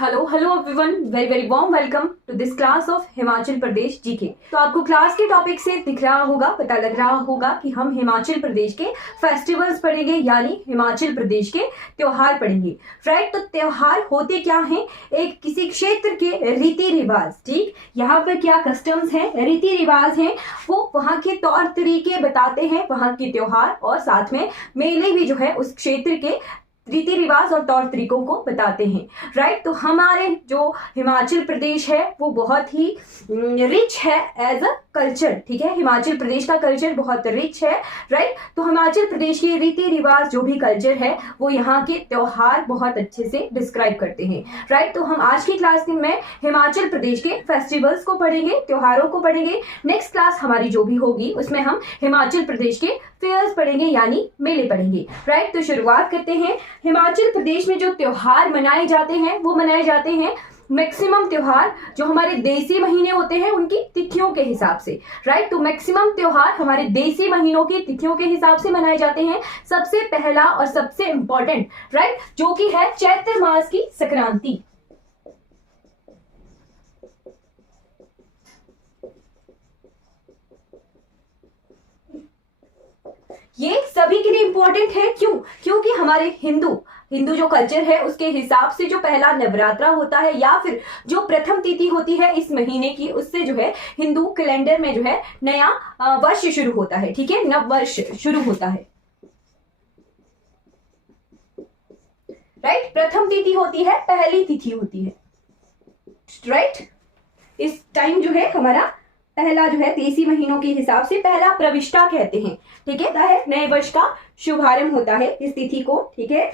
Hello hello everyone, very very warm welcome to this class of Himachal Pradesh GK. तो आपको class के topic से दिख रहा होगा, पता लग रहा होगा कि हम हिमाचल प्रदेश के फेस्टिवल्स पढ़ेंगे, यानी हिमाचल प्रदेश के त्योहार पढ़ेंगे। राइट, तो त्योहार होते क्या हैं? एक किसी क्षेत्र के रीति रिवाज, ठीक, यहाँ पर क्या कस्टम्स हैं, रीति रिवाज हैं, वो वहाँ के तौर तरीके बताते हैं, वहाँ के त्योहार, और साथ में मेले भी जो है उस क्षेत्र के रीति रिवाज और तौर तरीकों को बताते हैं। राइट, तो हमारे जो हिमाचल प्रदेश है वो बहुत ही रिच है एज अ कल्चर। ठीक है, हिमाचल प्रदेश का कल्चर बहुत रिच है। राइट, तो हिमाचल प्रदेश के रीति रिवाज जो भी कल्चर है वो यहाँ के त्योहार बहुत अच्छे से डिस्क्राइब करते हैं। राइट, तो हम आज की क्लास में हिमाचल प्रदेश के फेस्टिवल्स को पढ़ेंगे, त्योहारों को पढ़ेंगे। नेक्स्ट क्लास हमारी जो भी होगी उसमें हम हिमाचल प्रदेश के फेयर्स पढ़ेंगे, यानी मेले पढ़ेंगे। राइट, तो शुरुआत करते हैं। हिमाचल प्रदेश में जो त्योहार मनाए जाते हैं वो मनाए जाते हैं मैक्सिमम त्योहार जो हमारे देसी महीने होते हैं उनकी तिथियों के हिसाब से। राइट, तो मैक्सिमम त्योहार हमारे देसी महीनों की तिथियों के हिसाब से मनाए जाते हैं। सबसे पहला और सबसे इंपॉर्टेंट, राइट, जो कि है चैत्र मास की संक्रांति। ये सभी के लिए इंपॉर्टेंट है। क्यों? क्योंकि हमारे हिंदू जो कल्चर है उसके हिसाब से जो पहला नवरात्रा होता है या फिर जो प्रथम तिथि होती है इस महीने की, उससे जो है हिंदू कैलेंडर में जो है नया वर्ष शुरू होता है। ठीक है, नव वर्ष शुरू होता है। राइट, प्रथम तिथि होती है, पहली तिथि होती है। राइट, इस टाइम जो है हमारा पहला जो है देसी महीनों के हिसाब से पहला प्रविष्टा कहते हैं। ठीक है, नए वर्ष का शुभारंभ होता है इस तिथि को। ठीक है,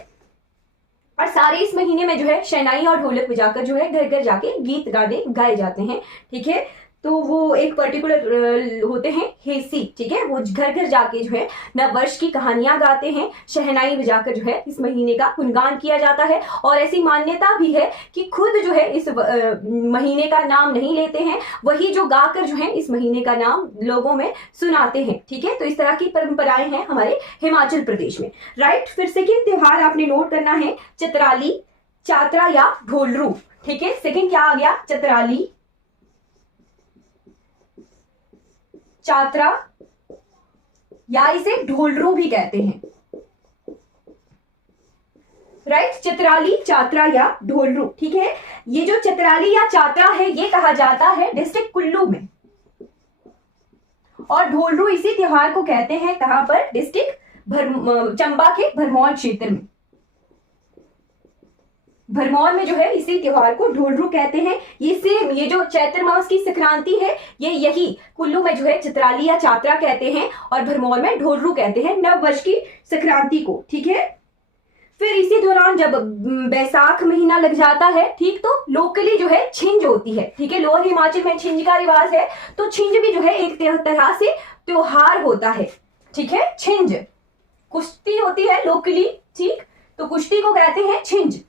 और सारे इस महीने में जो है शहनाई और ढोलक बजाकर जो है घर घर जाके गीत गाने गाए जाते हैं। ठीक है, तो वो एक पर्टिकुलर होते हैं हेसी। ठीक है, वो घर घर जाके जो है नव वर्ष की कहानियां गाते हैं, शहनाई बजाकर जो है इस महीने का गुणगान किया जाता है। और ऐसी मान्यता भी है कि खुद जो है इस महीने का नाम नहीं लेते हैं, वही जो गाकर जो है इस महीने का नाम लोगों में सुनाते हैं। ठीक है, तो इस तरह की परंपराएं हैं हमारे हिमाचल प्रदेश में। राइट, फिर सेकेंड त्योहार आपने नोट करना है चित्राली, चात्रा या ढोलरू। ठीक है, सेकेंड क्या आ गया? चित्राली, चात्रा या इसे ढोलरू भी कहते हैं। राइट, चित्राली, चात्रा या ढोलरू। ठीक है, ये जो चित्राली या चात्रा है ये कहा जाता है डिस्ट्रिक्ट कुल्लू में, और ढोलरू इसी त्योहार को कहते हैं कहां पर? डिस्ट्रिक्ट चंबा के भरमौर क्षेत्र में। भरमौर में जो है इसी त्योहार को ढोलरू कहते हैं। ये जो चैत्र मास की संक्रांति है ये यही कुल्लू में जो है चित्राली या चात्रा कहते हैं और भरमौर में ढोलरू कहते हैं नव वर्ष की संक्रांति को। ठीक है, फिर इसी दौरान जब बैसाख महीना लग जाता है, ठीक, तो लोकली जो है छिंज होती है। ठीक है, लोअर हिमाचल में छिंज का रिवाज है, तो छिंज भी जो है एक तरह से त्योहार होता है। ठीक है, छिंज कुश्ती होती है लोकली, ठीक, तो कुश्ती को कहते हैं छिंज।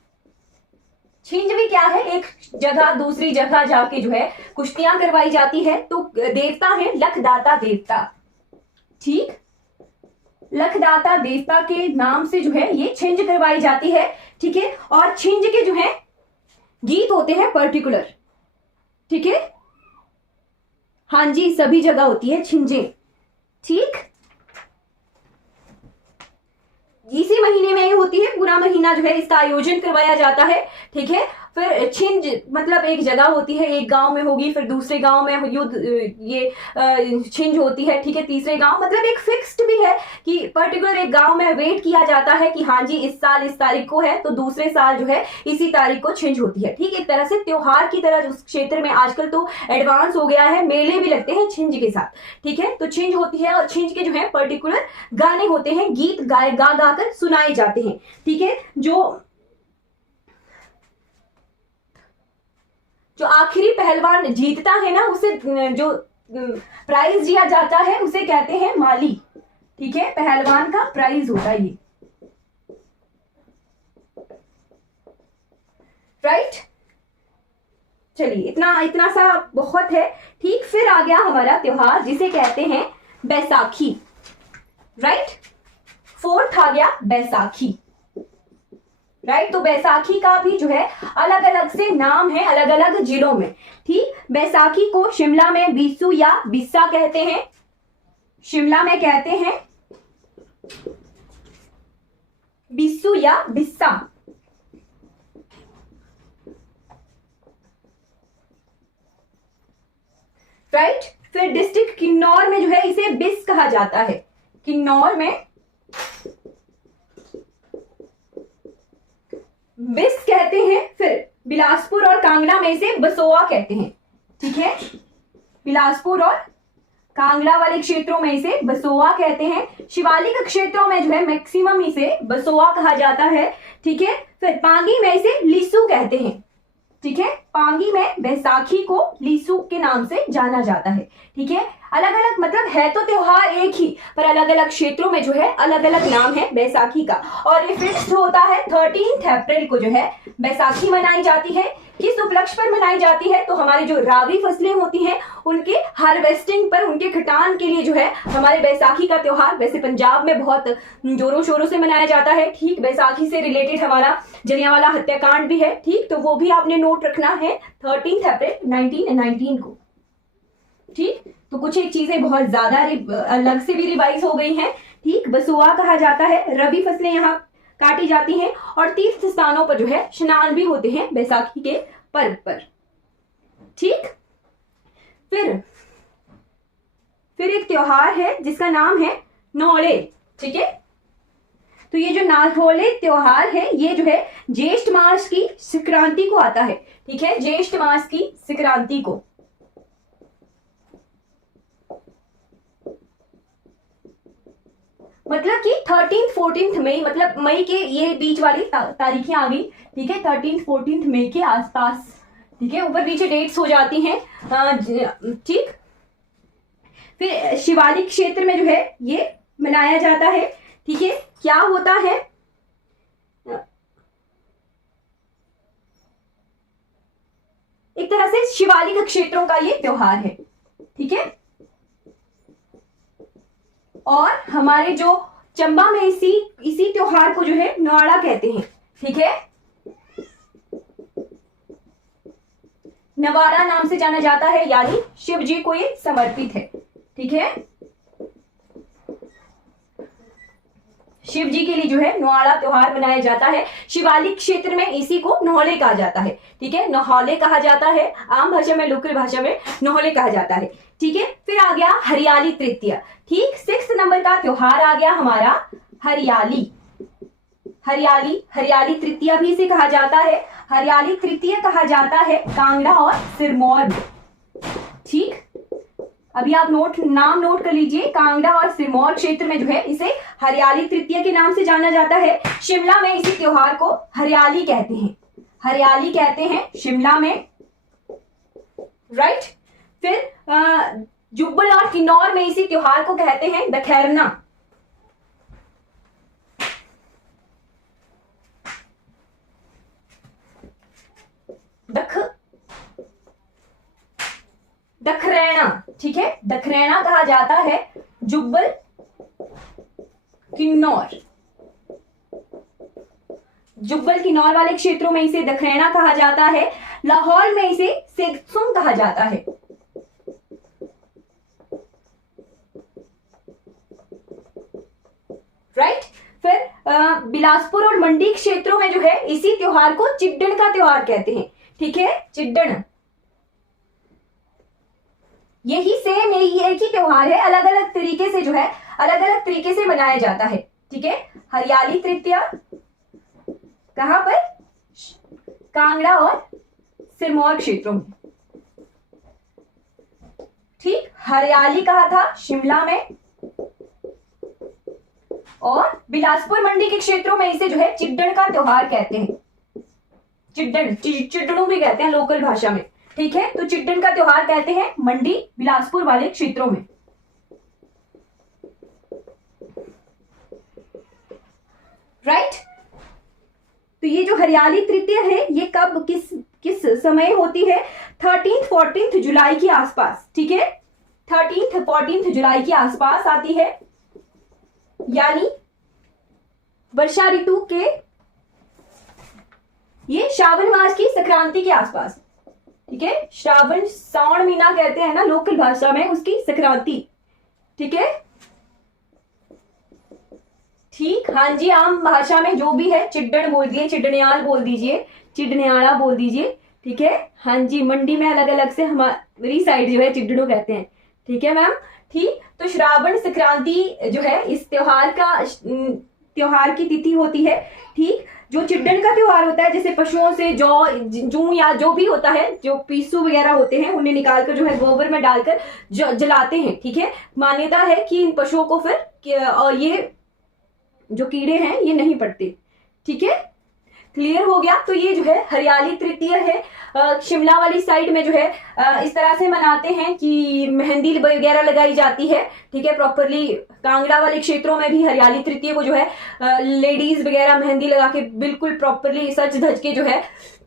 छिंज भी क्या है? एक जगह दूसरी जगह जाके जो है कुश्तियां करवाई जाती है। तो देवता है लखदाता देवता। ठीक, लखदाता देवता के नाम से जो है ये छिंज करवाई जाती है। ठीक है, और छिंज के जो है गीत होते हैं पर्टिकुलर। ठीक है, हाँ जी, सभी जगह होती है छिंजे। ठीक, इसी महीने में ये होती है, पूरा महीना जो है इसका आयोजन करवाया जाता है। ठीक है, फिर छिंज मतलब एक जगह होती है, एक गांव में होगी, फिर दूसरे गांव में ये छिंज होती है। ठीक है, तीसरे गांव, मतलब एक फिक्स्ड भी है कि पर्टिकुलर एक गांव में वेट किया जाता है कि हाँ जी इस साल इस तारीख को है तो दूसरे साल जो है इसी तारीख को छिंज होती है। ठीक, एक तरह से त्योहार की तरह जो क्षेत्र में आजकल तो एडवांस हो गया है, मेले भी लगते हैं छिंज के साथ। ठीक है, तो छिंज होती है और छिंज के जो है पर्टिकुलर गाने होते हैं, गीत गा कर सुनाए जाते हैं। ठीक है, जो आखिरी पहलवान जीतता है ना, उसे जो प्राइज दिया जाता है उसे कहते हैं माली। ठीक है, पहलवान का प्राइज होता है ये। राइट, चलिए इतना सा बहुत है। ठीक, फिर आ गया हमारा त्योहार जिसे कहते हैं बैसाखी। राइट, फोर्थ आ गया बैसाखी। राइट। तो बैसाखी का भी जो है अलग अलग से नाम है अलग अलग जिलों में। ठीक, बैसाखी को शिमला में बीसू या बिस्सा कहते हैं, शिमला में कहते हैं बिस्सू या बिस्सा। राइट। फिर डिस्ट्रिक्ट किन्नौर में जो है इसे बिस कहा जाता है, किन्नौर में बिस कहते हैं। फिर बिलासपुर और कांगड़ा में इसे बसोआ कहते हैं। ठीक है, बिलासपुर और कांगड़ा वाले क्षेत्रों में इसे बसोआ कहते हैं। शिवालिक क्षेत्रों में जो है मैक्सिमम इसे बसोआ कहा जाता है। ठीक है, फिर पांगी में इसे लिसू कहते हैं। ठीक है, पांगी में बैसाखी को लिसू के नाम से जाना जाता है। ठीक है, अलग अलग मतलब है तो त्योहार एक ही, पर अलग अलग क्षेत्रों में जो है अलग अलग नाम है बैसाखी का। और ये फिक्स्ड होता है 13 अप्रैल को जो है बैसाखी मनाई जाती है। किस उपलक्ष्य पर मनाई जाती है? तो हमारी जो राबी फसलें होती हैं उनके हार्वेस्टिंग पर, उनके खटान के लिए जो है हमारे बैसाखी का त्योहार वैसे पंजाब में बहुत जोरों शोरों से मनाया जाता है। ठीक, बैसाखी से रिलेटेड हमारा जलियांवाला हत्याकांड भी है। ठीक, तो वो भी आपने नोट रखना है 13 अप्रैल 1919 को। ठीक, तो कुछ एक चीजें बहुत ज्यादा अलग से भी रिवाइज हो गई हैं। ठीक, बसुआ कहा जाता है, रबी फसलें यहाँ काटी जाती हैं और तीर्थ स्थानों पर जो है स्नान भी होते हैं बैसाखी के पर्व पर। ठीक, फिर एक त्योहार है जिसका नाम है नौले। ठीक है, तो ये जो नौले त्योहार है ये जो है ज्येष्ठ मास की संक्रांति को आता है। ठीक है, ज्येष्ठ मास की संक्रांति को। मतलब कि 13-14 मई, मतलब मई के ये बीच वाली तारीखें आ गई। ठीक है, 13-14 मई के आसपास। ठीक है, ऊपर नीचे डेट्स हो जाती हैं। ठीक, फिर शिवालिक क्षेत्र में जो है ये मनाया जाता है। ठीक है, क्या होता है? एक तरह से शिवालिक क्षेत्रों का ये त्योहार है। ठीक है, और हमारे जो चंबा में इसी त्योहार को जो है नवाड़ा कहते हैं। ठीक है, नवाड़ा नाम से जाना जाता है, यानी शिव जी को ये समर्पित है। ठीक है, शिव जी के लिए जो है नवाड़ा त्योहार मनाया जाता है। शिवालिक क्षेत्र में इसी को नौले कहा जाता है। ठीक है, नौले कहा जाता है, आम भाषा में, लोकल भाषा में नौले कहा जाता है। ठीक है, फिर आ गया हरियाली तृतीया। ठीक, 6 नंबर का त्योहार आ गया हमारा हरियाली। हरियाली तृतीया भी इसे कहा जाता है। हरियाली तृतीया कहा जाता है कांगड़ा और सिरमौर में। ठीक, अभी आप नाम नोट कर लीजिए। कांगड़ा और सिरमौर क्षेत्र में जो है इसे हरियाली तृतीया के नाम से जाना जाता है। शिमला में इसी त्योहार को हरियाली कहते हैं, हरियाली कहते हैं शिमला में। राइट, फिर जुब्बल और किन्नौर में इसी त्योहार को कहते हैं दखैरना। दखरैना। ठीक है, दखरैना कहा जाता है जुब्बल किन्नौर। जुब्बल किन्नौर वाले क्षेत्रों में इसे दखरैना कहा जाता है। लाहौर में इसे सेक्सुम कहा जाता है। राइट, फिर बिलासपुर और मंडी क्षेत्रों में जो है इसी त्योहार को चिड्डन का त्योहार कहते हैं। ठीक है, चिड्डन, यही सेम यही एक ही त्योहार है, अलग अलग तरीके से जो है अलग अलग तरीके से मनाया जाता है। ठीक है, हरियाली तृतीया कहां पर? कांगड़ा और सिरमौर क्षेत्रों में। ठीक, हरियाली कहा था शिमला में, और बिलासपुर मंडी के क्षेत्रों में इसे जो है चिड्डन का त्योहार कहते हैं। चिड्डनू भी कहते हैं लोकल भाषा में। ठीक है, तो चिड्डन का त्योहार कहते हैं मंडी बिलासपुर वाले क्षेत्रों में। राइट, तो ये जो हरियाली तृतीया है ये कब किस समय होती है? 13-14 जुलाई के आसपास। ठीक है, 13-14 जुलाई के आसपास आती है, यानी वर्षा ऋतु के श्रावण मास की संक्रांति के आसपास, ठीक है, श्रावण श्रावण महीना कहते हैं ना लोकल भाषा में, उसकी संक्रांति, ठीक है, ठीक, हाँ जी, आम भाषा में जो भी है, चिड्डन बोल दिए, चिडनियाल बोल दीजिए, चिडनियाला बोल दीजिए, ठीक है, हाँ जी, मंडी में अलग अलग से हमारी साइड जो है चिड्डनों कहते हैं, ठीक है मैम, ठीक। तो श्रावण संक्रांति जो है इस त्योहार की तिथि होती है, ठीक। जो चिड्डन का त्योहार होता है, जैसे पशुओं से जू या जो भी होता है, जो पीसू वगैरह होते हैं, उन्हें निकालकर जो है गोबर में डालकर जलाते हैं, ठीक है। मान्यता है कि इन पशुओं को फिर ये जो कीड़े हैं ये नहीं पड़ते, ठीक है, क्लियर हो गया। तो ये जो है हरियाली तृतीय है, शिमला वाली साइड में जो है इस तरह से मनाते हैं कि मेहंदी वगैरह लगाई जाती है, ठीक है, प्रॉपरली। कांगड़ा वाले क्षेत्रों में भी हरियाली तृतीय को जो है लेडीज वगैरह मेहंदी लगा के बिल्कुल प्रॉपरली सज धज के जो है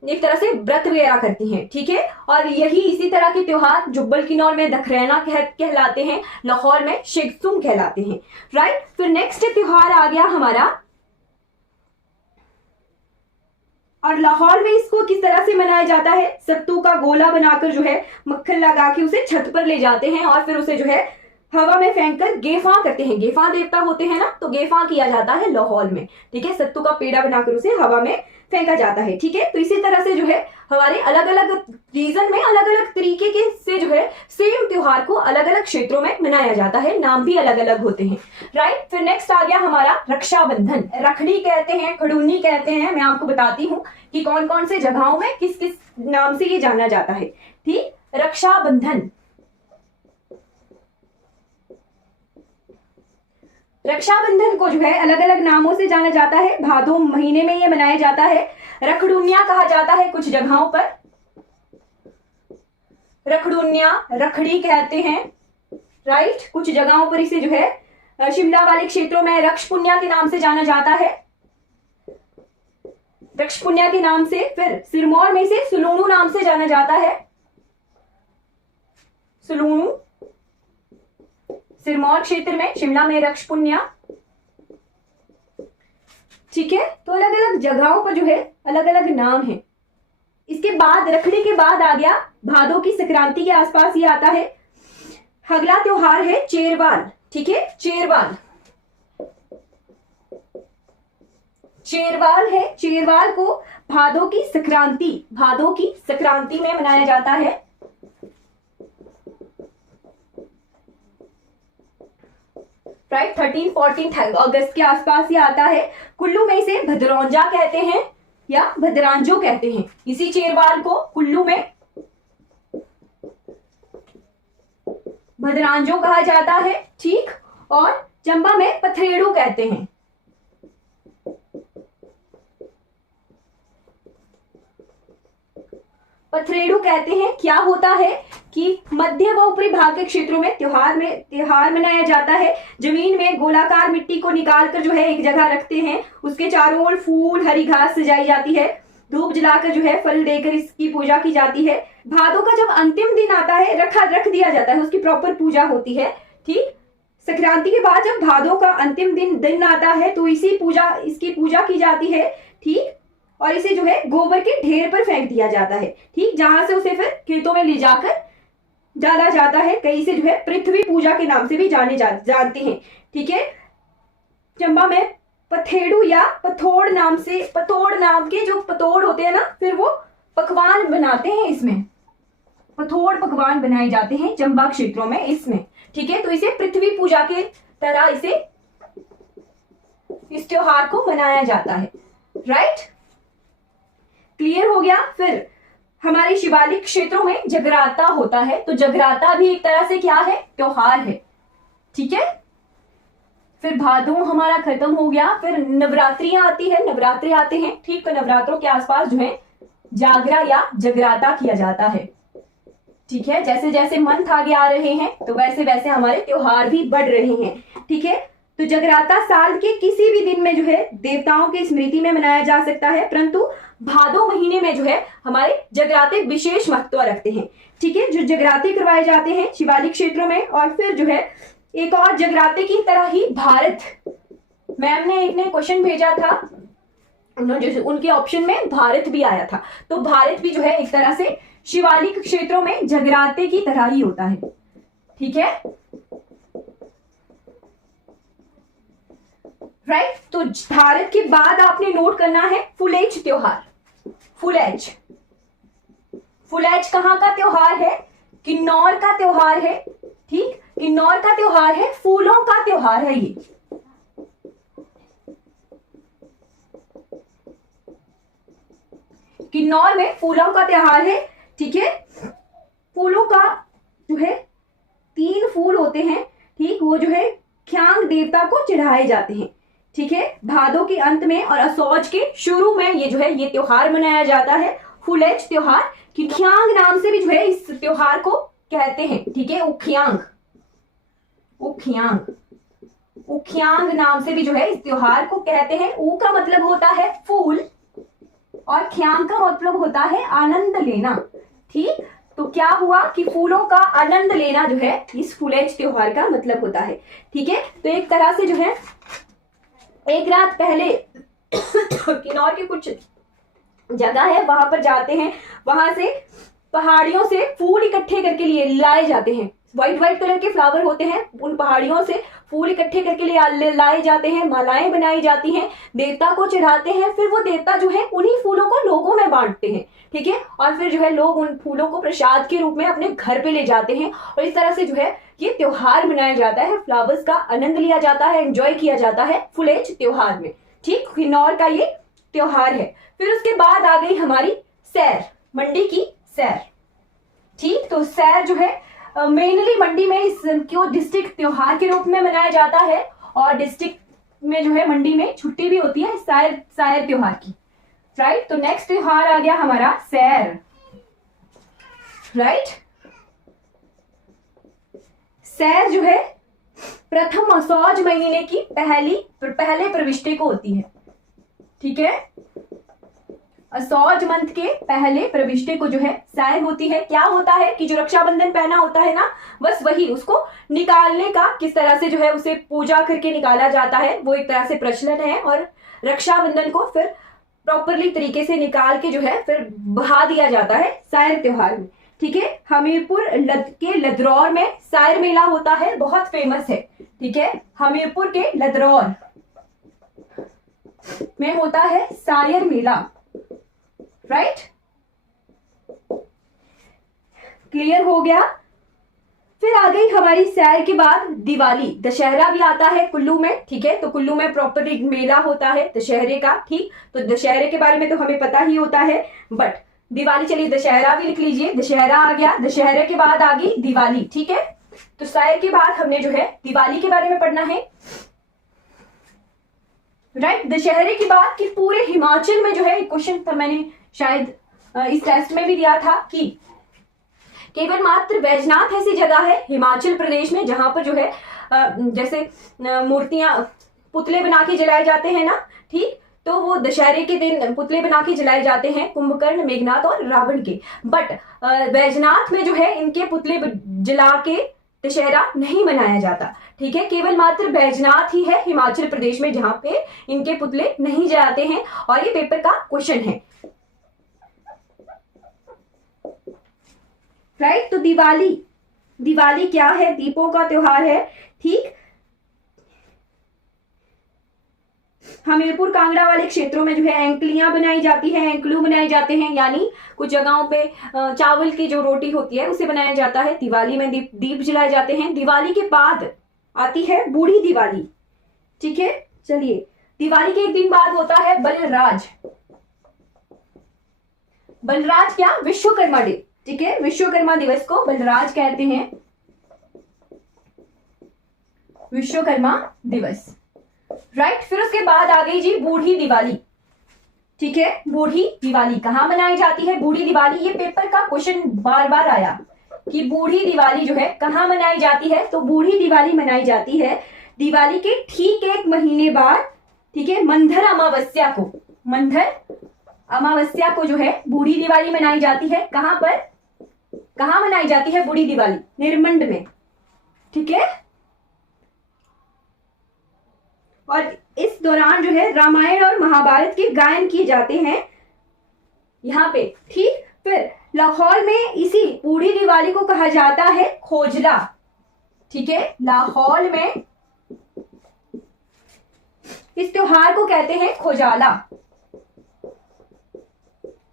एक तरह से व्रत वगैरह करती हैं, ठीक है। और यही इसी तरह के त्योहार जुब्बल किन्नौर में दखरैना कहलाते हैं, लाहौर में शेखसुम कहलाते हैं, राइट। फिर नेक्स्ट त्योहार आ गया हमारा, और लाहौर में इसको किस तरह से मनाया जाता है, सत्तू का गोला बनाकर जो है मक्खन लगा के उसे छत पर ले जाते हैं और फिर उसे जो है हवा में फेंक कर गेफा करते हैं। गेफा देवता होते हैं ना, तो गेफा किया जाता है लाहौर में, ठीक है। सत्तू का पेड़ा बनाकर उसे हवा में फेंका जाता है, ठीक है। तो इसी तरह से जो है हमारे अलग अलग रीजन में अलग अलग तरीके के से जो है सेम त्योहार को अलग अलग क्षेत्रों में मनाया जाता है, नाम भी अलग अलग होते हैं, राइट। फिर नेक्स्ट आ गया हमारा रक्षाबंधन। रखड़ी कहते हैं, खड़ूनी कहते हैं, मैं आपको बताती हूँ कि कौन कौन से जगहों में किस किस नाम से ये जाना जाता है, ठीक। रक्षाबंधन, रक्षाबंधन को जो है अलग अलग नामों से जाना जाता है, भादो महीने में ये मनाया जाता है। रखड़ूनिया कहा जाता है कुछ जगहों पर, रखड़ूनिया, रखड़ी कहते हैं, राइट। कुछ जगहों पर इसे जो है शिमला वाले क्षेत्रों में रक्षपुन्या के नाम से जाना जाता है, रक्षपुन्या के नाम से। फिर सिरमौर में इसे सुलूणु नाम से जाना जाता है, सुलूणु, सिरमौर क्षेत्र में, शिमला में रक्षपुन्या, ठीक है। तो अलग अलग जगहों पर जो है अलग अलग नाम है। इसके बाद रखड़ी के बाद आ गया भादो की संक्रांति के आसपास ये आता है। अगला त्योहार है चेरवाल, ठीक है, चेरवाल, चेरवाल है। चेरवाल को भादो की संक्रांति में मनाया जाता है, राइट। 13-14 अगस्त के आसपास ये आता है। कुल्लू में इसे भदरौंजा कहते हैं या भदरांजो कहते हैं। इसी चेरवाल को कुल्लू में भदरांजो कहा जाता है, ठीक। और चंबा में पथरेड़ू कहते हैं, पथरेड़ू कहते हैं। क्या होता है कि मध्य व ऊपरी भाग के क्षेत्रों में त्योहार मनाया जाता है। जमीन में गोलाकार मिट्टी को निकालकर जो है एक जगह रखते हैं, उसके चारों ओर फूल हरी घास सजाई जाती है, धूप जलाकर जो है फल देकर इसकी पूजा की जाती है। भादों का जब अंतिम दिन आता है रख दिया जाता है, उसकी प्रॉपर पूजा होती है, ठीक। संक्रांति के बाद जब भादों का अंतिम दिन आता है तो इसकी पूजा की जाती है, ठीक। और इसे जो है गोबर के ढेर पर फेंक दिया जाता है, ठीक, जहां से उसे फिर खेतों में ले जाकर डाला जाता है। कई से जो है पृथ्वी पूजा के नाम से भी जानते हैं, ठीक है। चंबा में पथेड़ू या पथोड़ नाम के जो पतोड़ होते हैं ना, फिर वो पकवान बनाते हैं, इसमें पथोड़ पकवान बनाए जाते हैं चंबा क्षेत्रों में इसमें, ठीक है। तो इसे पृथ्वी पूजा के तरह इस त्योहार को मनाया जाता है, राइट। क्लियर हो गया। फिर हमारे शिवालिक क्षेत्रों में जगराता होता है, तो जगराता भी एक तरह से क्या है, त्योहार है, ठीक है। फिर भादो हमारा खत्म हो गया। फिर नवरात्रियां आती है, नवरात्रे आते हैं, ठीक। तो नवरात्रों के आसपास जो है जागरा या जगराता किया जाता है, ठीक है। जैसे जैसे मंथ आगे आ रहे हैं तो वैसे वैसे हमारे त्योहार भी बढ़ रहे हैं, ठीक है। तो जगराता साल के किसी भी दिन में जो है देवताओं की स्मृति में मनाया जा सकता है, परंतु भादो महीने में जो है हमारे जगराते विशेष महत्व रखते हैं, ठीक है। जो जगराते करवाए जाते हैं शिवालिक क्षेत्रों में। और फिर जो है एक और जगराते की तरह ही भारत, मैम ने एक ने क्वेश्चन भेजा था जैसे उनके ऑप्शन में भारत भी आया था, तो भारत भी जो है एक तरह से शिवालिक क्षेत्रों में जगराते की तरह ही होता है। ठीक है, राइट। तो भारत के बाद आपने नोट करना है फुलेज त्योहार। फुलेज, फुलेज कहाँ का त्योहार है? किन्नौर का त्योहार है। ठीक, किन्नौर का त्योहार है, फूलों का त्योहार है ये। किन्नौर में फूलों का त्योहार है। ठीक है, फूलों का जो है 3 फूल होते हैं। ठीक, वो जो है ख्यांग देवता को चढ़ाए जाते हैं। ठीक है, भादों के अंत में और असौज के शुरू में ये जो है ये त्योहार मनाया जाता है, फुलेज त्योहार। कि ख्यांग नाम से भी जो है इस त्योहार को कहते हैं। ठीक है, उख्यांग, उख्यांग, उख्यांग नाम से भी जो है इस त्योहार को कहते हैं। ऊ का मतलब होता है फूल और ख्यांग का मतलब होता है आनंद लेना। ठीक, तो क्या हुआ कि फूलों का आनंद लेना जो है इस फुलेज त्योहार का मतलब होता है। ठीक है, तो एक तरह से जो है एक रात पहले किन्नौर के कुछ जगह है वहां पर जाते हैं, वहां से पहाड़ियों से फूल इकट्ठे करके लिए लाए जाते हैं। व्हाइट व्हाइट कलर के फ्लावर होते हैं, उन पहाड़ियों से फूल इकट्ठे करके लाए जाते हैं, मालाएं बनाई जाती हैं, देवता को चढ़ाते हैं। फिर वो देवता जो है उन्हीं फूलों को लोगों में बांटते हैं। ठीक है, और फिर जो है लोग उन फूलों को प्रसाद के रूप में अपने घर पे ले जाते हैं और इस तरह से जो है ये त्योहार मनाया जाता है। फ्लावर्स का आनंद लिया जाता है, एंजॉय किया जाता है फुलेज त्योहार में। ठीक, किन्नौर का ये त्योहार है। फिर उसके बाद आ गई हमारी सैर, मंडी की सैर। ठीक, तो सैर जो है मेनली मंडी में इसको डिस्ट्रिक्ट त्योहार के रूप में मनाया जाता है और डिस्ट्रिक्ट में जो है मंडी में छुट्टी भी होती है सैर त्योहार की। राइट, तो नेक्स्ट त्योहार आ गया हमारा सैर। राइट, सैर जो है प्रथम असौज महीने की पहले प्रविष्टि को होती है। ठीक है, असौज मंथ के पहले प्रविष्टि को जो है सैर होती है। क्या होता है कि जो रक्षाबंधन पहना होता है ना, बस वही उसको निकालने का किस तरह से जो है उसे पूजा करके निकाला जाता है, वो एक तरह से प्रचलन है। और रक्षाबंधन को फिर प्रॉपरली तरीके से निकाल के जो है फिर बहा दिया जाता है सैर त्योहार में। ठीक है, हमीरपुर के लदरौर में सैर मेला होता है, बहुत फेमस है। ठीक है, हमीरपुर के लदरौर में होता है सायर मेला। राइट, क्लियर हो गया। फिर आ गई हमारी सैर के बाद दिवाली, दशहरा भी आता है कुल्लू में। ठीक है, तो कुल्लू में प्रॉपर मेला होता है दशहरे का। ठीक, तो दशहरे के बारे में तो हमें पता ही होता है, बट दिवाली, चलिए दशहरा भी लिख लीजिए। दशहरा आ गया, दशहरे के बाद आ गई दिवाली। ठीक है, तो सैर के बाद हमने जो है दिवाली के बारे में पढ़ना है। राइट, दशहरे की बात कि पूरे हिमाचल में जो है क्वेश्चन था, मैंने शायद इस टेस्ट में भी दिया था कि केवल मात्र बैजनाथ ऐसी जगह है हिमाचल प्रदेश में जहां पर जो है जैसे मूर्तियां, पुतले बना के जलाए जाते हैं ना। ठीक, तो वो दशहरे के दिन पुतले बना के जलाए जाते हैं, कुंभकर्ण, मेघनाथ और रावण के। बट बैजनाथ में जो है इनके पुतले जला के दशहरा नहीं मनाया जाता। ठीक है, केवल मात्र बैजनाथ ही है हिमाचल प्रदेश में जहां पे इनके पुतले नहीं जलाते हैं, और ये पेपर का क्वेश्चन है। राइट, तो दिवाली क्या है? दीपों का त्योहार है। ठीक, हमीरपुर कांगड़ा वाले क्षेत्रों में जो है एंकलियां बनाई जाती है, एंकलू बनाए जाते हैं, यानी कुछ जगहों पे चावल की जो रोटी होती है उसे बनाया जाता है। दिवाली में दीप जलाए जाते हैं। दिवाली के बाद आती है बूढ़ी दिवाली। ठीक है, चलिए, दिवाली के एक दिन बाद होता है बलराज। बलराज क्या? विश्वकर्मा डे। ठीक है, विश्वकर्मा दिवस को बलराज कहते हैं, विश्वकर्मा दिवस। राइट, फिर उसके बाद आ गई जी बूढ़ी दिवाली। ठीक है, बूढ़ी दिवाली कहां मनाई जाती है? बूढ़ी दिवाली, ये पेपर का क्वेश्चन बार बार आया कि बूढ़ी दिवाली जो है कहां मनाई जाती है। तो बूढ़ी दिवाली मनाई जाती है दिवाली के ठीक 1 महीने बाद। ठीक है, मंधर अमावस्या को, मंधर अमावस्या को जो है बूढ़ी दिवाली मनाई जाती है। कहां पर, कहां मनाई जाती है बूढ़ी दिवाली? निर्मंड में। ठीक है, और इस दौरान जो है रामायण और महाभारत के गायन किए जाते हैं यहाँ पे। ठीक, फिर लाहौर में इसी बूढ़ी दिवाली को कहा जाता है खोजला। ठीक है, लाहौर में इस त्योहार को कहते हैं खोजाला,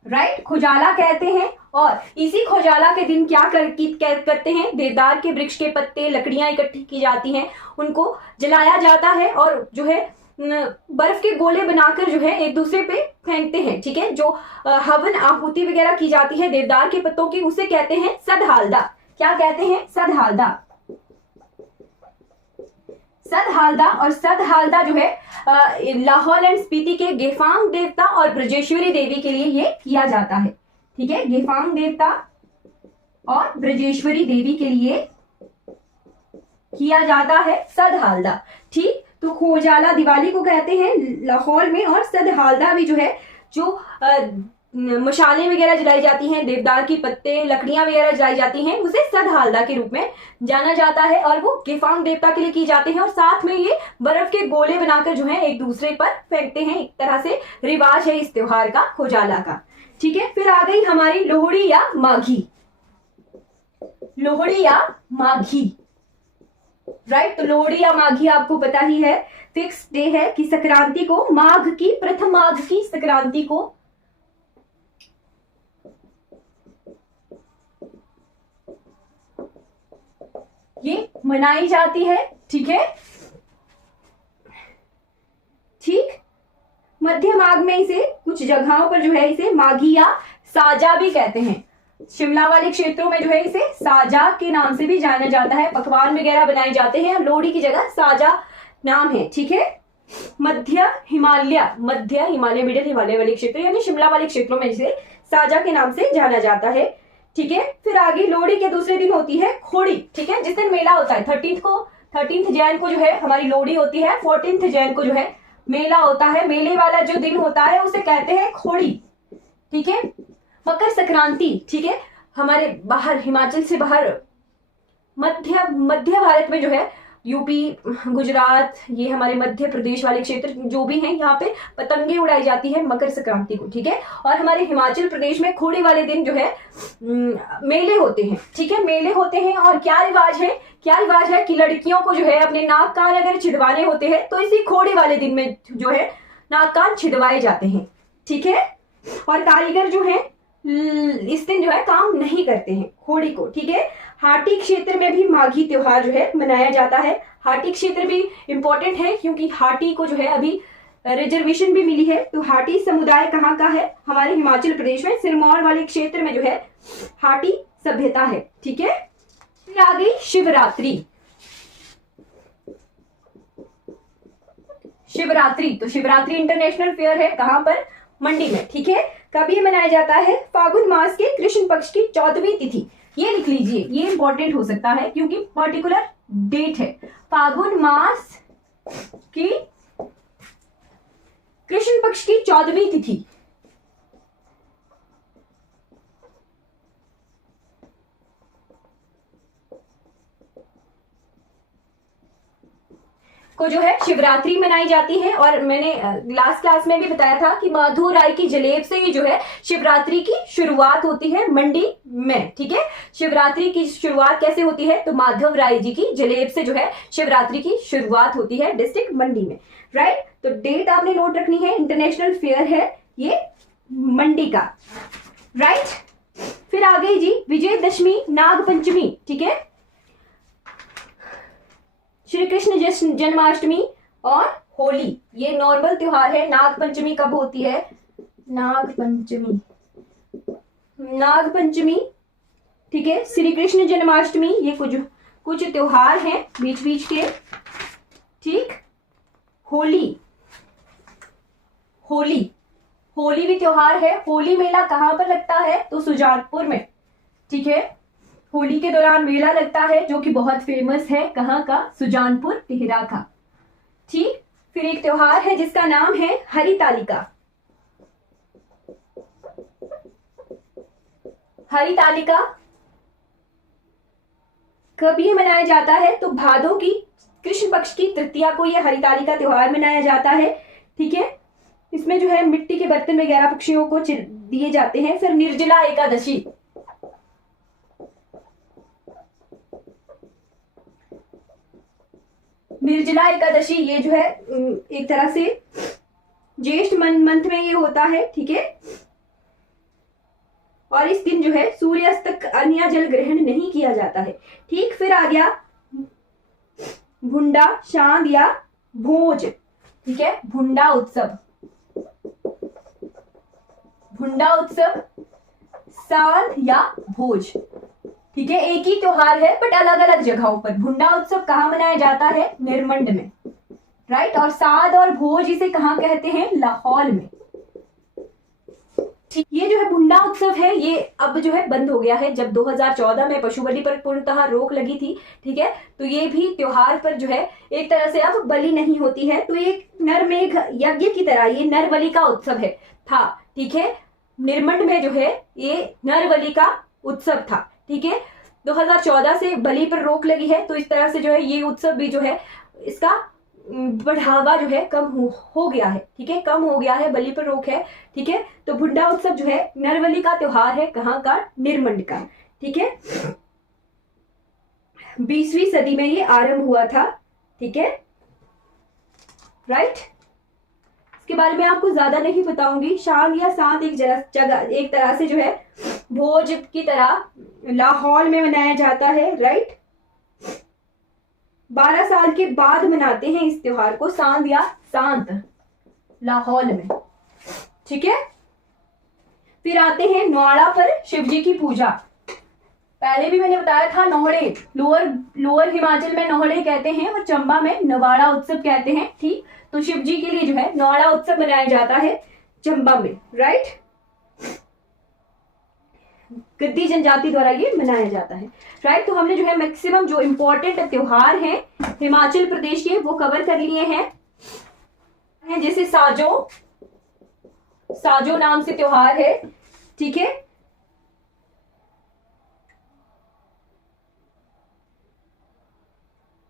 राइट, खोजाला कहते हैं। और इसी खोजाला के दिन क्या करते हैं, देवदार के वृक्ष के पत्ते, लकड़ियां इकट्ठी की जाती हैं, उनको जलाया जाता है और जो है बर्फ के गोले बनाकर जो है एक दूसरे पे फेंकते हैं। ठीक है, जो हवन आहुति वगैरह की जाती है देवदार के पत्तों की, उसे कहते हैं सदहाल्दा। क्या कहते हैं, सदहाल्दा। सदहाल्दा, और सदहाल्दा जो है लाहौल एंड स्पीति के गेफांग देवता और ब्रजेश्वरी देवी के लिए ये किया जाता है। ठीक है, गेफांग देवता और ब्रजेश्वरी देवी के लिए किया जाता है सदहाल्दा। ठीक, तो खोजाला दिवाली को कहते हैं लाहौर में, और सदहाल्दा भी जो है जो मशालें वगैरह जलाई जाती हैं, देवदार की पत्ते, लकड़ियां वगैरह जलाई जाती हैं, उसे सदहाल्दा के रूप में जाना जाता है और वो गेफांग देवता के लिए की जाते हैं। और साथ में ये बर्फ के गोले बनाकर जो है एक दूसरे पर फेंकते हैं। एक तरह से रिवाज है इस त्योहार का, खोजाला का। ठीक है, फिर आ गई हमारी लोहड़ी या माघी। लोहड़ी या माघी, राइट, तो लोहड़ी या माघी आपको पता ही है, फिक्स डे है कि संक्रांति को, माघ की, प्रथम माघ की संक्रांति को ये मनाई जाती है। ठीक है, ठीक, मध्य माघ में इसे कुछ जगहों पर जो है इसे माघी या साजा भी कहते हैं। शिमला वाले क्षेत्रों में जो है इसे साजा के नाम से भी जाना जाता है। पकवान वगैरह बनाए जाते हैं, लोहड़ी की जगह साजा नाम है। ठीक है, मध्य हिमालय, मिडिल हिमालय वाले क्षेत्र यानी शिमला वाले क्षेत्रों में इसे साजा के नाम से जाना जाता है। ठीक है, फिर आगे लोहड़ी के दूसरे दिन होती है खोड़ी। ठीक है, जिस दिन मेला होता है, 13 जैन को जो है हमारी लोहड़ी होती है, 14 जैन को जो है मेला होता है। मेले वाला जो दिन होता है उसे कहते हैं खोड़ी। ठीक है, मकर संक्रांति, ठीक है, हमारे बाहर, हिमाचल से बाहर मध्य भारत में जो है यूपी, गुजरात, ये हमारे मध्य प्रदेश वाले क्षेत्र जो भी हैं, यहाँ पे पतंगे उड़ाई जाती है मकर संक्रांति को। ठीक है, और हमारे हिमाचल प्रदेश में खोड़ी वाले दिन जो है मेले होते हैं। ठीक है, मेले होते हैं। और क्या रिवाज है कि लड़कियों को जो है अपने नाक कान अगर छिदवाने होते हैं तो इसी खोड़ी वाले दिन में जो है नाक कान छिदवाए जाते हैं। ठीक है, और कारीगर जो है इस दिन जो है काम नहीं करते हैं खोड़ी को। ठीक है, हाटी क्षेत्र में भी माघी त्योहार जो है मनाया जाता है। हाटी क्षेत्र भी इंपॉर्टेंट है क्योंकि हाटी को जो है अभी रिजर्वेशन भी मिली है। तो हाटी समुदाय कहाँ का है, हमारे हिमाचल प्रदेश में सिरमौर वाले क्षेत्र में जो है हाटी सभ्यता है। ठीक है, फिर आ गई शिवरात्रि। तो शिवरात्रि इंटरनेशनल फेयर है, कहां पर, मंडी में। ठीक है, कब ये मनाया जाता है, फागुन मास के कृष्ण पक्ष की 14वीं तिथि। ये लिख लीजिए, ये इंपॉर्टेंट हो सकता है क्योंकि पर्टिकुलर डेट है, फागुन मास की कृष्ण पक्ष की 14वीं तिथि को जो है शिवरात्रि मनाई जाती है। और मैंने लास्ट क्लास में भी बताया था कि माधो राय की जलेब से ही जो है शिवरात्रि की शुरुआत होती है मंडी में। ठीक है, शिवरात्रि की शुरुआत कैसे होती है, तो माधव राय जी की जलेब से जो है शिवरात्रि की शुरुआत होती है डिस्ट्रिक्ट मंडी में। राइट, तो डेट आपने नोट रखनी है, इंटरनेशनल फेयर है ये मंडी का। राइट, फिर आ गई जी विजयदशमी, नाग पंचमी। ठीक है, श्री कृष्ण जन्माष्टमी और होली, ये नॉर्मल त्योहार है। नाग पंचमी कब होती है, नाग पंचमी, ठीक है, श्री कृष्ण जन्माष्टमी, ये कुछ त्योहार हैं बीच बीच के। ठीक, होली भी त्योहार है। होली मेला कहां पर लगता है, तो सुजानपुर में। ठीक है, होली के दौरान मेला लगता है जो कि बहुत फेमस है, कहाँ का, सुजानपुर टिहरा का। ठीक, फिर एक त्योहार है जिसका नाम है हरितालिका। हरितालिका कब ये मनाया जाता है, तो भादों की कृष्ण पक्ष की तृतीया को ये हरितालिका त्योहार मनाया जाता है। ठीक है, इसमें जो है मिट्टी के बर्तन वगैरह पक्षियों को दिए जाते हैं। फिर निर्जला एकादशी, निर्जला एकादशी ये जो है एक तरह से ज्येष्ठ मंथ में ये होता है। ठीक है, और इस दिन जो है सूर्यास्त तक अन्य जल ग्रहण नहीं किया जाता है। ठीक, फिर आ गया भुंडा, शांद या भोज। ठीक है, भुंडा उत्सव, भुंडा उत्सव, सांद या भोज। ठीक है, एक ही त्योहार है बट अलग अलग जगहों पर। भुंडा उत्सव कहाँ मनाया जाता है? निरमंड में, राइट। और साद और भोज इसे कहाँ कहते हैं? लाहौल में। ठीक, ये जो है भुंडा उत्सव है ये अब जो है बंद हो गया है। जब 2014 में पशु बलि पर पूर्णतः रोक लगी थी, ठीक है, तो ये भी त्योहार पर जो है एक तरह से अब बलि नहीं होती है। तो ये नरमेघ यज्ञ की तरह ये नरबलि का उत्सव है था। ठीक है, निरमंड में जो है ये नरबलि का उत्सव था। ठीक है, 2014 से बलि पर रोक लगी है, तो इस तरह से जो है ये उत्सव भी जो है इसका बढ़ावा जो है कम हो गया है। ठीक है, कम हो गया है, बलि पर रोक है। ठीक है, तो भुंडा उत्सव जो है नरबलि का त्योहार है। कहाँ का? निरमंड का। ठीक है, 20वीं सदी में ये आरंभ हुआ था। ठीक है, राइट। इसके बारे में आपको ज्यादा नहीं बताऊंगी। शांत या सांत एक जगह एक तरह से जो है भोज की तरह लाहौल में मनाया जाता है, राइट। 12 साल के बाद मनाते हैं इस त्योहार को, सांद या सांत, लाहौल में। ठीक है, फिर आते हैं नौड़ा पर शिवजी की पूजा। पहले भी मैंने बताया था नौड़े, लोअर हिमाचल में नौड़े कहते हैं और चंबा में नवाड़ा उत्सव कहते हैं। ठीक, तो शिवजी के लिए जो है नौड़ा उत्सव मनाया जाता है चंबा में, राइट। गद्दी जनजाति द्वारा ये मनाया जाता है, राइट। तो हमने जो है मैक्सिमम जो इंपॉर्टेंट त्योहार हैं हिमाचल प्रदेश के वो कवर कर लिए हैं। जैसे साजो, साजो नाम से त्योहार है। ठीक है,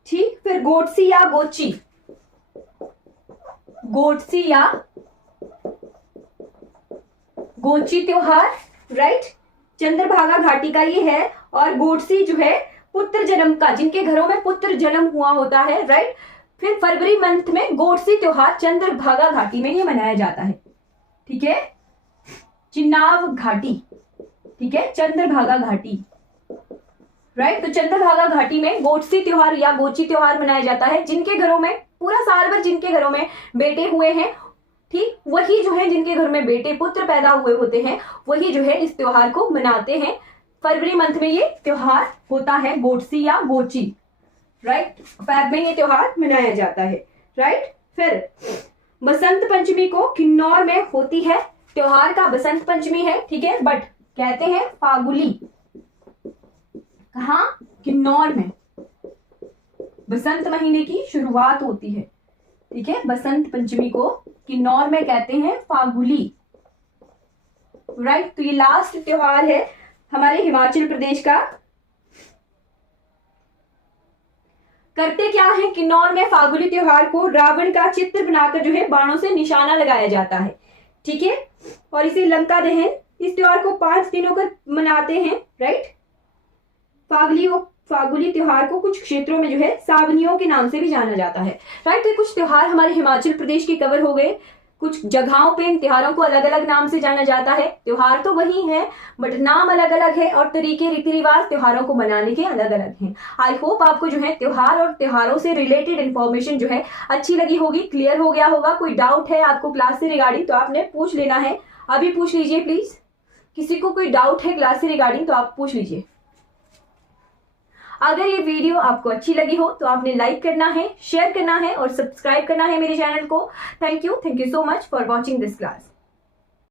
ठीक, फिर गोटसी या गोची, गोटसी या गोची त्योहार, राइट। चंद्रभागा घाटी का ये है। और गोटसी जो है पुत्र जन्म का, जिनके घरों में पुत्र जन्म हुआ होता है, राइट। फिर फरवरी मंथ में गोटसी त्योहार चंद्रभागा घाटी में ये मनाया जाता है। ठीक है, चिनाब घाटी, ठीक है, चंद्रभागा घाटी, राइट। तो चंद्रभागा घाटी में गोटसी त्योहार या गोची त्योहार मनाया जाता है। जिनके घरों में पूरा साल भर जिनके घरों में बेटे हुए हैं, ठीक, वही जो है जिनके घर में बेटे पुत्र पैदा हुए होते हैं वही जो है इस त्योहार को मनाते हैं। फरवरी मंथ में ये त्योहार होता है गोटसी या गोची, राइट। फेब में ये त्योहार मनाया जाता है, राइट। फिर बसंत पंचमी को किन्नौर में होती है। त्योहार का बसंत पंचमी है, ठीक है, बट कहते हैं फागुली। कहाँ? किन्नौर में बसंत महीने की शुरुआत होती है। ठीक है, बसंत पंचमी को किन्नौर में कहते हैं फागुली, राइट। तो ये लास्ट त्योहार है हमारे हिमाचल प्रदेश का। करते क्या है किन्नौर में? फागुली त्योहार को रावण का चित्र बनाकर जो है बाणों से निशाना लगाया जाता है। ठीक है, और इसे लंका दहन, इस त्योहार को 5 दिनों का मनाते हैं, राइट। फागुली त्योहार को कुछ क्षेत्रों में जो है सावनियों के नाम से भी जाना जाता है, राइट। तो कुछ त्योहार हमारे हिमाचल प्रदेश के कवर हो गए। कुछ जगहों पे इन त्योहारों को अलग अलग नाम से जाना जाता है। त्योहार तो वही है बट नाम अलग अलग है और तरीके रीति रिवाज त्योहारों को मनाने के अलग अलग हैं। आई होप आपको जो है त्योहार और त्योहारों से रिलेटेड इन्फॉर्मेशन जो है अच्छी लगी होगी, क्लियर हो गया होगा। कोई डाउट है आपको क्लास से रिगार्डिंग तो आपने पूछ लेना है, अभी पूछ लीजिए प्लीज। किसी को कोई डाउट है क्लास से रिगार्डिंग तो आप पूछ लीजिए। अगर ये वीडियो आपको अच्छी लगी हो तो आपने लाइक करना है, शेयर करना है और सब्सक्राइब करना है मेरे चैनल को। Thank you so much for watching this class.